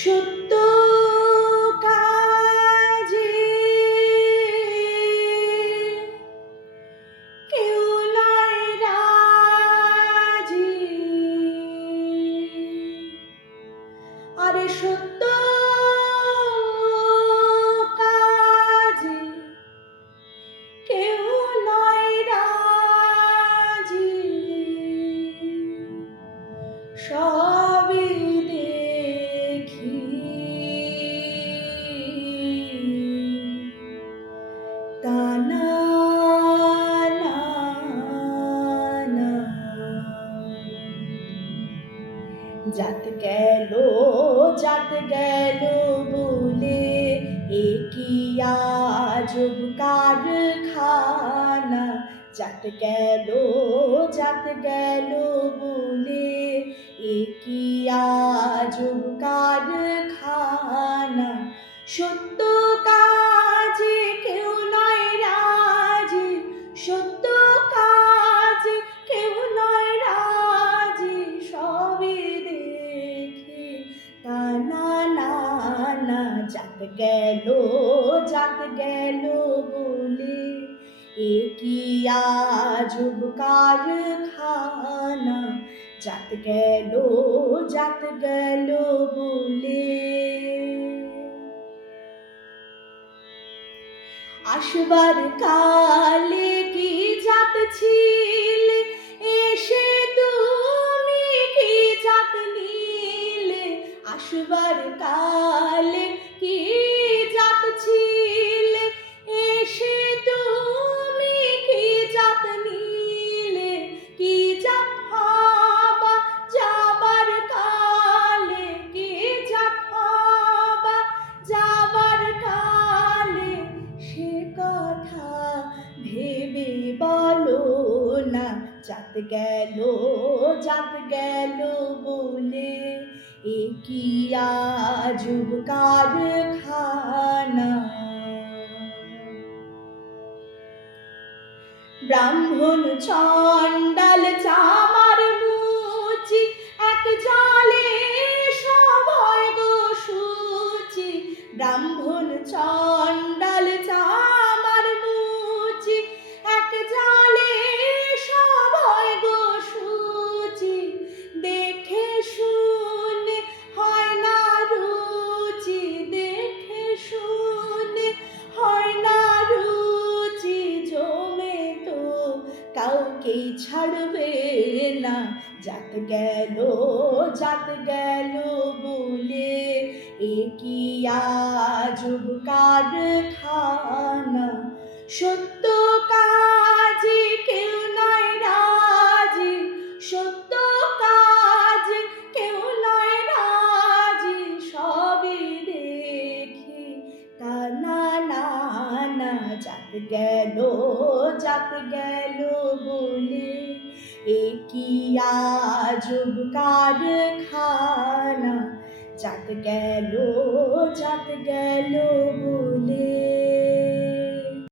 সত্য কাজে কেউ নয় রাজি, আরে সত্য কাজে কেউ নয় রাজি, সবই দেখি তা না না না। জাত গেল বলে এ কি আজব কারখানা। জাত গেল বলে এ কি আজব কারখানা। সত্য কাজে কেউ নয় রাজি, সত্য কাজে কেউ নয় রাজি, সবই দেখি তা না না না। জাত গেল বলে এ কি আজব কারখানা। জাত গেল বলে। আসবার কালে কি জাত ছিলে, এসে তুমি কি জাত নিলে। আসবার কালে কি জাত ছিলে, এসে তুমি কি জাত নিলে। কি জাত হবা যাবার কালে, কি জাত হবা যাবার কালে, সে কথা ভেবে বলো না। জাত গেল বলে এ কি আজব কারখানা। ব্রাহ্মণ চণ্ডাল চামার মুচি, এক জালে সবাই গো শুচি। ব্রাহ্মণ চণ্ডাল চামার মুচি, এক জালে সবাই গো শুচি। দেখে শুনে হয় না রুচি, দেখে শুনে হয় না রুচি। জমে তো কাউকেই ছাড়বে না। জাত গেল বলে এ কি আজব কারখানা। সত্য কাজে কেউ নয় রাজি, সত্য কাজে কেউ নয় রাজি, সবই দেখি তা না না না। জাত গেল বলে এ কি আজব কারখানা। জাত গেল বলে।